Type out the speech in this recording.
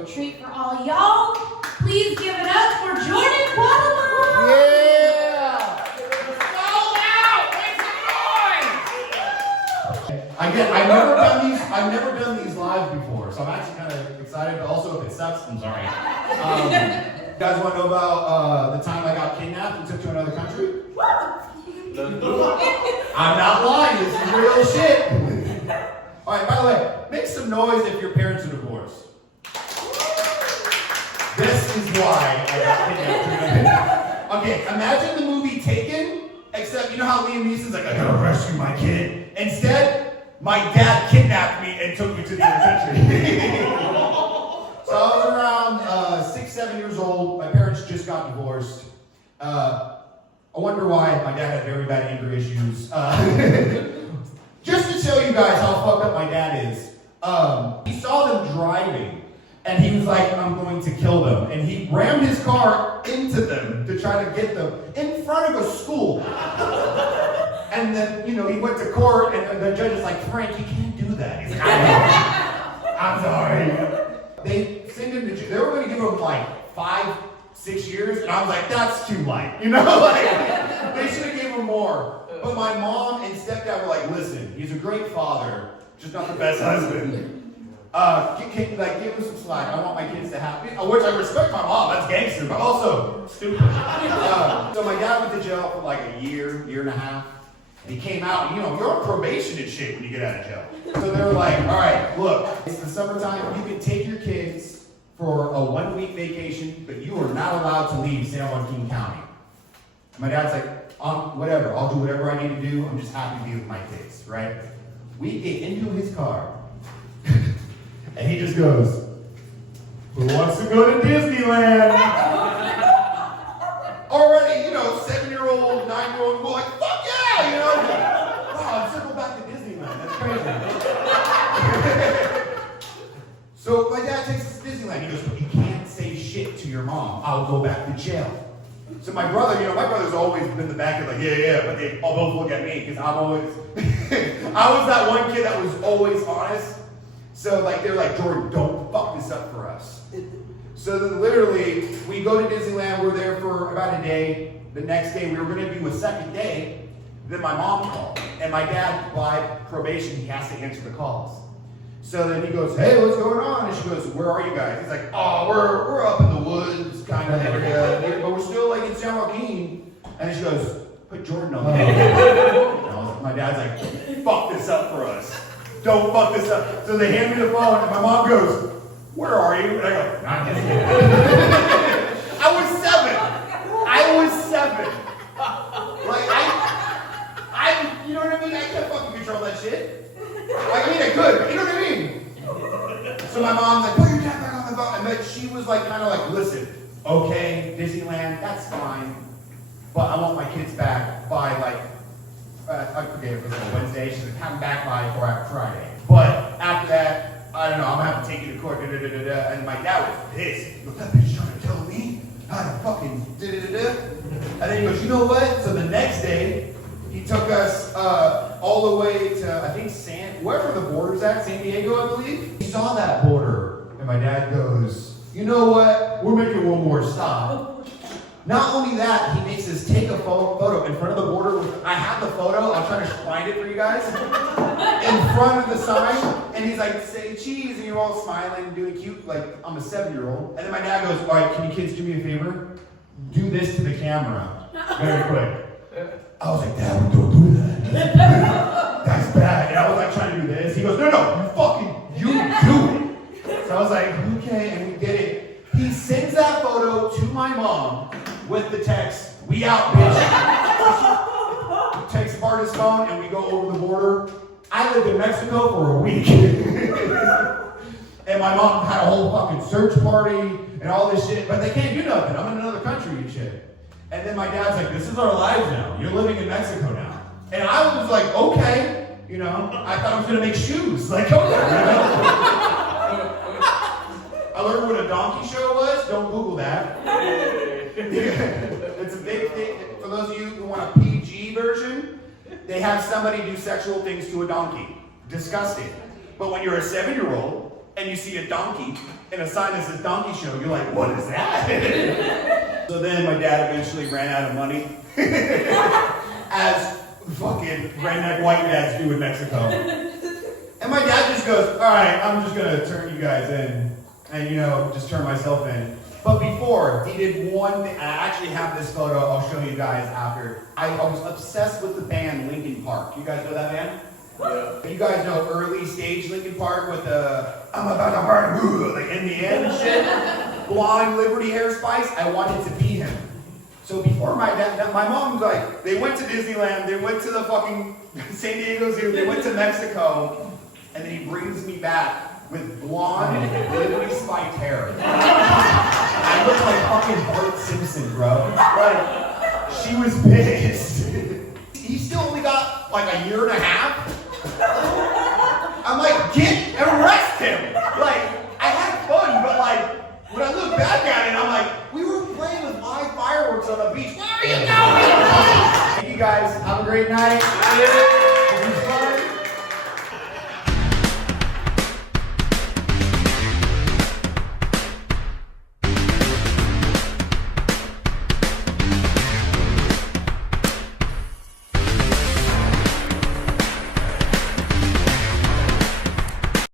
little treat for all y'all. Please give it up for Jordan Quattlebaum. Yeah! Sold out! Make some noise! I've never done these live before, so I'm actually kind of excited. But also, if it sucks, I'm sorry. You guys want to know about the time I got kidnapped and took to another country? I'm not lying. This is real shit. All right. By the way, make some noise if your parents are divorced. This is why I got kidnapped. Okay, imagine the movie Taken, except you know how Liam Neeson's like, I gotta rescue my kid. Instead, my dad kidnapped me and took me to the other country. So I was around 6, 7 years old. My parents just got divorced. I wonder why. My dad had very bad anger issues. Just to show you guys how fucked up my dad is. He saw them driving, and he was like, I'm going to kill them. And he rammed his car into them to try to get them in front of a school. And then, you know, he went to court, and the judge is like, Frank, you can't do that. He's like, I'm sorry. They sent him to jail. They were going to give him like 5, 6 years, and I was like, that's too light. You know, like, they should have given him more. But my mom and stepdad were like, listen, he's a great father, just not the best husband. Give him some slack. I want my kids to have, which I respect my mom, that's gangster, but also stupid. So my dad went to jail for like a year, year and a half. And he came out, and you know, you're on probation and shit when you get out of jail. So they were like, all right, look, it's the summertime, you can take your kids for a 1-week vacation, but you are not allowed to leave San Joaquin County. And my dad's like, whatever, I'll do whatever I need to do, I'm just happy to be with my kids, right? We get into his car, and he just goes, who wants to go to Disneyland? Already, you know, 7-year-old, 9-year-old, we're like, fuck yeah, you know? Wow, I'm circled back to Disneyland, that's crazy. So my dad takes us to Disneyland, he goes, but you can't say shit to your mom, I'll go back to jail. So my brother, you know, my brother's always been the back of like, yeah, but they all both look at me, because I'm always, I was that one kid that was always honest. So like, they're like, Jordan, don't fuck this up for us. So then literally, we go to Disneyland, we're there for about a day. The next day, we were gonna do a second day. Then my mom called. And my dad, by probation, he has to answer the calls. So then he goes, hey, what's going on? And she goes, where are you guys? He's like, oh, we're up in the woods kind of area, but we're still like in San Joaquin. And then she goes, put Jordan on the phone. My dad's like, fuck this up for us. Don't fuck this up. So they hand me the phone, and my mom goes, where are you? And I go, not this kid. I was 7. Like, I, you know what I mean? I can't fucking control that shit. I mean, I could, you know what I mean? So my mom's like, put your dad back on the phone. And then she was like, kind of like, listen, okay, Disneyland, that's fine. But I want my kids back by like, I forget if it was a Wednesday. She's like, come back by or Friday. But after that, I don't know, I'm gonna have to take you to court, And my dad was pissed. He goes, that bitch trying to tell me how to fucking And then he goes, you know what? So the next day, he took us all the way to, I think, wherever the border's at, San Diego, I believe. He saw that border, and my dad goes, you know what? We're making one more stop. Not only that, he makes us take a photo in front of the border. I have the photo. I'm trying to find it for you guys. In front of the sign. And he's like, say cheese. And you're all smiling and doing cute. Like, I'm a 7-year-old. And then my dad goes, all right, can you kids do me a favor? Do this to the camera. Very quick. I was like, Dad, don't do that. That's bad. And I was like trying to do this. He goes, no, you do it. So I was like, okay. And we did it. He sends that photo to my mom. With the text, we out, bitch. Takes apart his phone and we go over the border. I lived in Mexico for a week. And my mom had a whole fucking search party and all this shit, but they can't do nothing. I'm in another country and shit. And then my dad's like, this is our lives now. You're living in Mexico now. And I was like, okay. You know, I thought I was gonna make shoes. Like, okay. You know? I learned what a donkey show was. Don't Google that. It's a big thing. For those of you who want a PG version, they have somebody do sexual things to a donkey. Disgusting. But when you're a 7-year-old and you see a donkey and a sign that says donkey show, you're like, what is that? So then my dad eventually ran out of money, as fucking redneck white dads do in Mexico. And my dad just goes, all right, I'm just gonna turn you guys in, and just turn myself in. But before, he did one thing. I actually have this photo I'll show you guys after. I was obsessed with the band Linkin Park. You guys know that band? Yeah. You guys know early stage Linkin Park with the I'm about to burn like in the end and shit? Blonde Liberty hair spice? I wanted to be him. So before my dad, my mom's like, they went to Disneyland, they went to the fucking San Diego Zoo, they went to Mexico, and then he brings me back with blonde, Liberty spiked hair. I look like fucking Bart Simpson, bro. Like, she was pissed. He still only got like a year and a half. I'm like, get arrest him. Like, I had fun, but like, when I look back at it, I'm like, we were playing with live fireworks on the beach. Where are you going? Thank you guys. Have a great night.